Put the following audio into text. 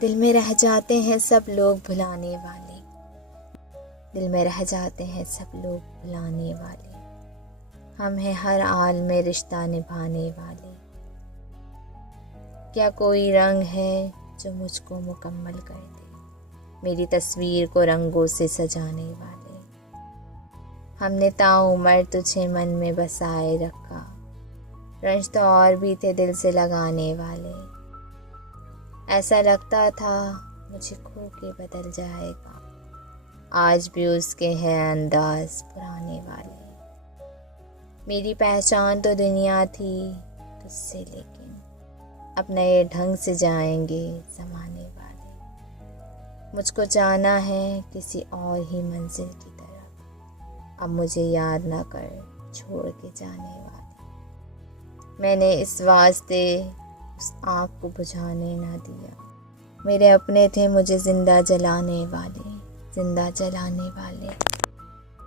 दिल में रह जाते हैं सब लोग भुलाने वाले, दिल में रह जाते हैं सब लोग भुलाने वाले। हम हैं हर हाल में रिश्ता निभाने वाले। क्या कोई रंग है जो मुझको मुकम्मल कर दे, मेरी तस्वीर को रंगों से सजाने वाले। हमने ताउम्र तुझे मन में बसाए रखा, रंज तो और भी थे दिल से लगाने वाले। ऐसा लगता था मुझे खो के बदल जाएगा, आज भी उसके हैं अंदाज पुराने वाले। मेरी पहचान तो दुनिया थी तुझसे, लेकिन अब नए ढंग से जाएंगे ज़माने वाले। मुझको जाना है किसी और ही मंजिल की तरफ, अब मुझे याद ना कर छोड़ के जाने वाले। मैंने इस वास्ते उस आँख को बुझाने ना दिया, मेरे अपने थे मुझे जिंदा जलाने वाले, जिंदा जलाने वाले।